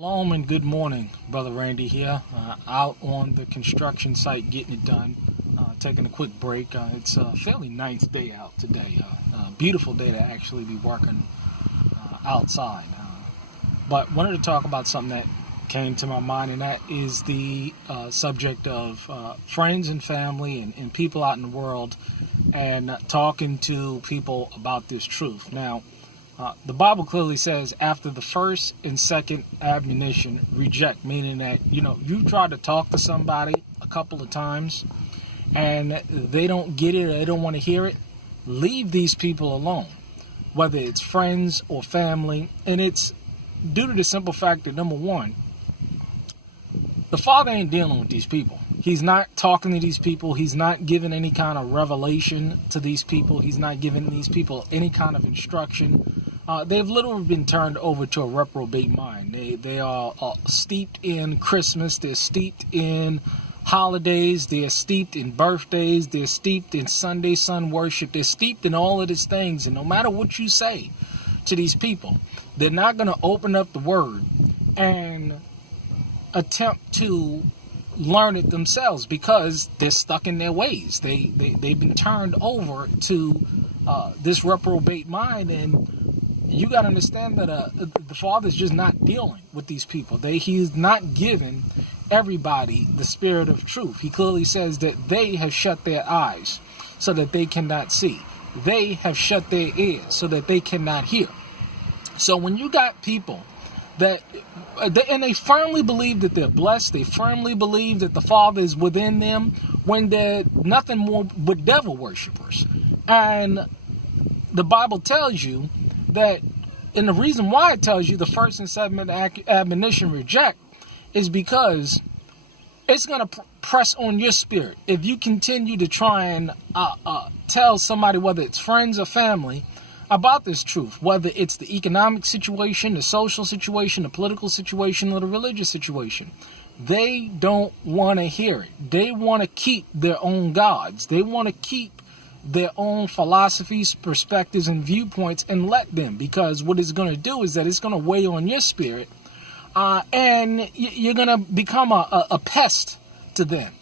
Shalom and good morning, Brother Randy here, out on the construction site getting it done, taking a quick break. It's a fairly nice day out today, a beautiful day to actually be working outside. But wanted to talk about something that came to my mind, and that is the subject of friends and family and people out in the world, and talking to people about this truth. Now, the Bible clearly says after the first and second admonition, reject, meaning that, you try to talk to somebody a couple of times and they don't get it or they don't want to hear it, leave these people alone, whether it's friends or family. And it's due to the simple fact that, number one, the Father ain't dealing with these people. He's not talking to these people. He's not giving any kind of revelation to these people. He's not giving these people any kind of instruction. They've literally been turned over to a reprobate mind. They are steeped in Christmas. They're steeped in holidays. They're steeped in birthdays. They're steeped in Sunday sun worship. They're steeped in all of these things. And no matter what you say to these people, they're not going to open up the word and attempt to learn it themselves because they're stuck in their ways. They've been turned over to this reprobate mind, and you got to understand that the Father's just not dealing with these people. He's not giving everybody the spirit of truth. He clearly says that they have shut their eyes so that they cannot see. They have shut their ears so that they cannot hear. So when you got people and they firmly believe that they're blessed, they firmly believe that the Father is within them, when they're nothing more but devil worshipers. And the Bible tells you that, and the reason why it tells you the first and second admonition reject is because it's going to press on your spirit. If you continue to try and tell somebody, whether it's friends or family, about this truth, whether it's the economic situation, the social situation, the political situation, or the religious situation, they don't want to hear it. They want to keep their own gods. They want to keep their own philosophies, perspectives, and viewpoints, and let them, because what it's going to do is that it's going to weigh on your spirit, and you're going to become a pest to them.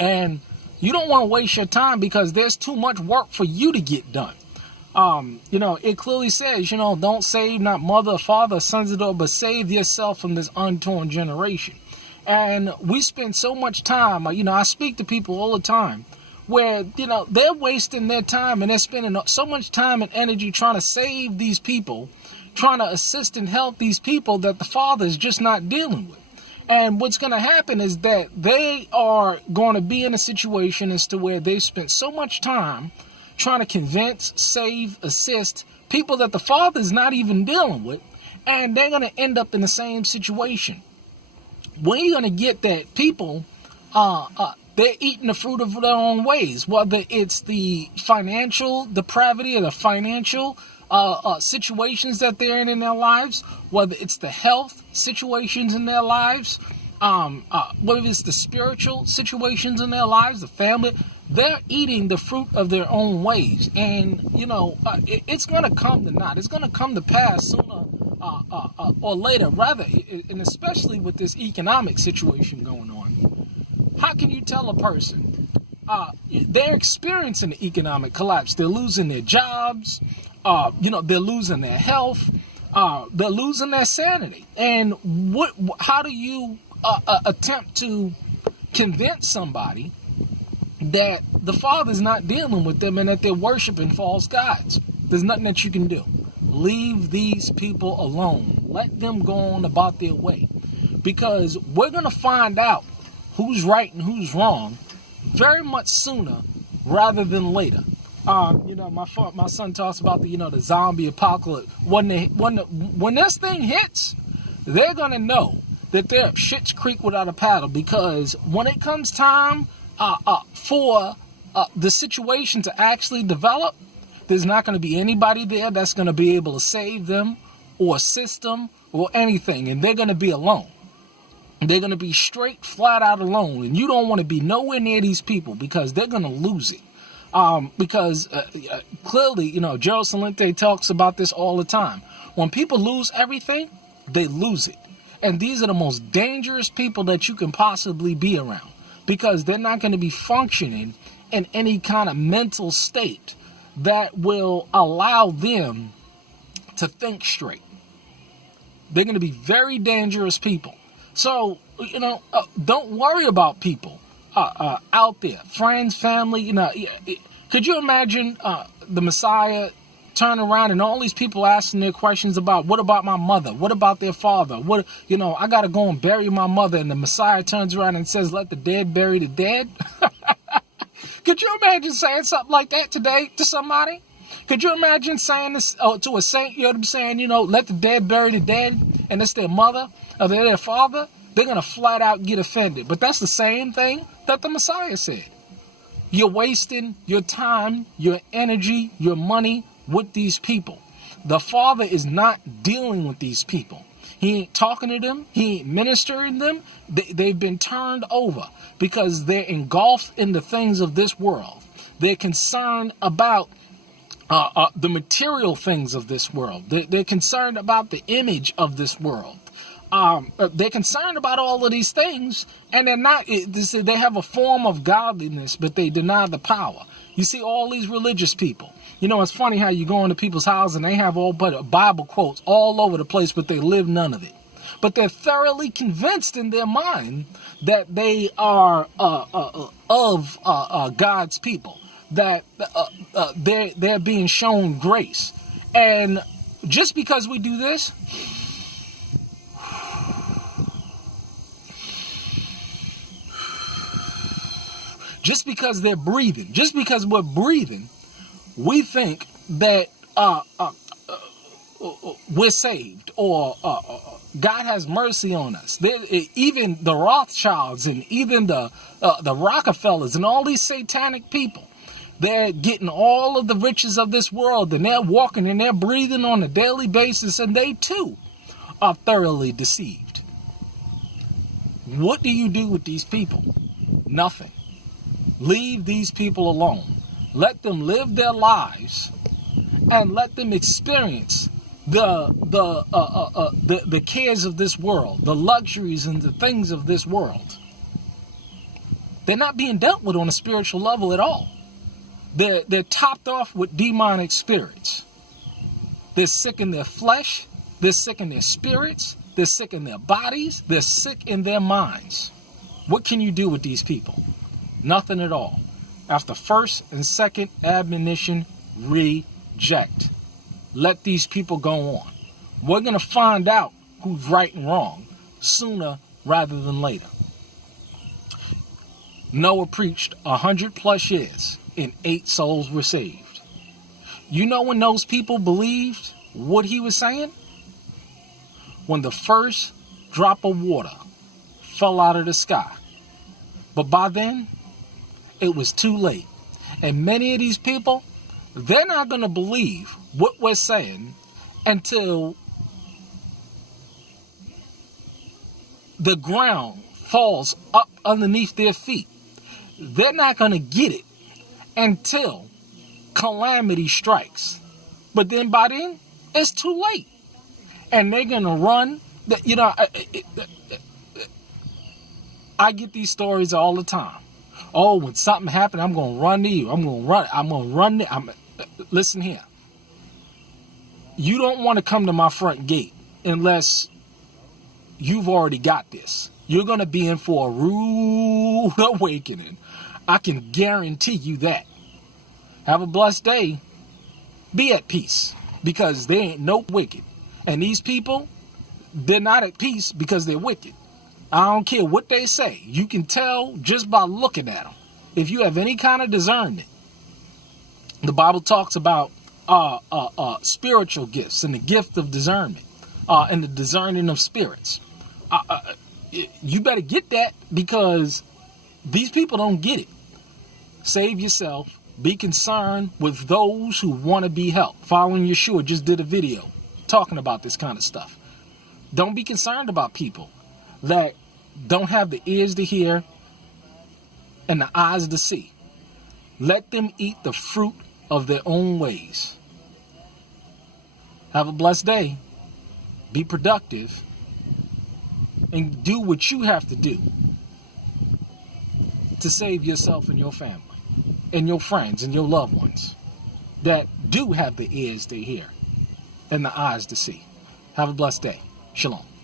And you don't want to waste your time because there's too much work for you to get done. It clearly says, don't save not mother or father or sons or daughters, but save yourself from this untorn generation. And we spend so much time, I speak to people all the time where, they're wasting their time and they're spending so much time and energy trying to save these people, trying to assist and help these people that the Father is just not dealing with. And what's going to happen is that they are going to be in a situation as to where they've spent so much time trying to convince, save, assist people that the Father is not even dealing with, and they're going to end up in the same situation. When you're going to get that people, they're eating the fruit of their own ways, whether it's the financial depravity or the financial situations that they're in their lives, whether it's the health situations in their lives, whether it's the spiritual situations in their lives, the family. They're eating the fruit of their own ways. And, it's going to come to naught. It's going to come to pass sooner or later, rather, and especially with this economic situation going on. How can you tell a person they're experiencing the economic collapse? They're losing their jobs. They're losing their health. They're losing their sanity. And how do you attempt to convince somebody that the Father's not dealing with them and that they're worshiping false gods? There's nothing that you can do. Leave these people alone. Let them go on about their way. Because we're going to find out who's right and who's wrong very much sooner rather than later. My son talks about the zombie apocalypse. When this thing hits, they're going to know that they're up Schitt's Creek without a paddle, because when it comes time for the situation to actually develop, there's not going to be anybody there that's going to be able to save them or assist them or anything, and they're going to be alone. They're going to be straight, flat out alone, and you don't want to be nowhere near these people because they're going to lose it. Because clearly, Gerald Celente talks about this all the time. When people lose everything, they lose it. And these are the most dangerous people that you can possibly be around, because they're not going to be functioning in any kind of mental state that will allow them to think straight. They're going to be very dangerous people. So, don't worry about people out there, friends, family. Could you imagine the Messiah turn around and all these people asking their questions about, what about my mother? What about their father? I got to go and bury my mother. And the Messiah turns around and says, let the dead bury the dead. Could you imagine saying something like that today to somebody? Could you imagine saying this to a saint? Them saying, let the dead bury the dead, and it's their mother or their father? They're going to flat out get offended. But that's the same thing that the Messiah said. You're wasting your time, your energy, your money with these people. The Father is not dealing with these people. He ain't talking to them. He ain't ministering them. They've been turned over because they're engulfed in the things of this world. They're concerned about the material things of this world. They're concerned about the image of this world. They're concerned about all of these things, and they're not. They have a form of godliness, but they deny the power. You see all these religious people. It's funny how you go into people's houses and they have all but Bible quotes all over the place, but they live none of it. But they're thoroughly convinced in their mind that they are of God's people, that they're being shown grace. And just because we do this, just because they're breathing, just because we're breathing, we think that we're saved, or God has mercy on us. Even the Rothschilds and even the Rockefellers and all these satanic people, they're getting all of the riches of this world, and they're walking and they're breathing on a daily basis, and they too are thoroughly deceived. What do you do with these people? Nothing. Leave these people alone. Let them live their lives, and let them experience the cares of this world, the luxuries and the things of this world. They're not being dealt with on a spiritual level at all. They're topped off with demonic spirits. They're sick in their flesh. They're sick in their spirits. They're sick in their bodies. They're sick in their minds. What can you do with these people? Nothing at all. After first and second admonition, reject. Let these people go on. We're going to find out who's right and wrong sooner rather than later. Noah preached 100+ years and 8 souls were saved. You know when those people believed what he was saying? When the first drop of water fell out of the sky. But by then, it was too late. And many of these people, they're not going to believe what we're saying until the ground falls up underneath their feet. They're not going to get it until calamity strikes. But then by then, it's too late. And they're going to run. I get these stories all the time. Oh, when something happened, I'm going to run to you. I'm going to run. Listen here. You don't want to come to my front gate unless you've already got this. You're going to be in for a rude awakening. I can guarantee you that. Have a blessed day. Be at peace, because there ain't no wicked. And these people, they're not at peace because they're wicked. I don't care what they say. You can tell just by looking at them. If you have any kind of discernment, the Bible talks about spiritual gifts and the gift of discernment and the discerning of spirits. You better get that, because these people don't get it. Save yourself. Be concerned with those who want to be helped. Following Yeshua just did a video talking about this kind of stuff. Don't be concerned about people that don't have the ears to hear and the eyes to see. Let them eat the fruit of their own ways. Have a blessed day. Be productive. and do what you have to do to save yourself and your family and your friends and your loved ones that do have the ears to hear and the eyes to see. Have a blessed day. Shalom.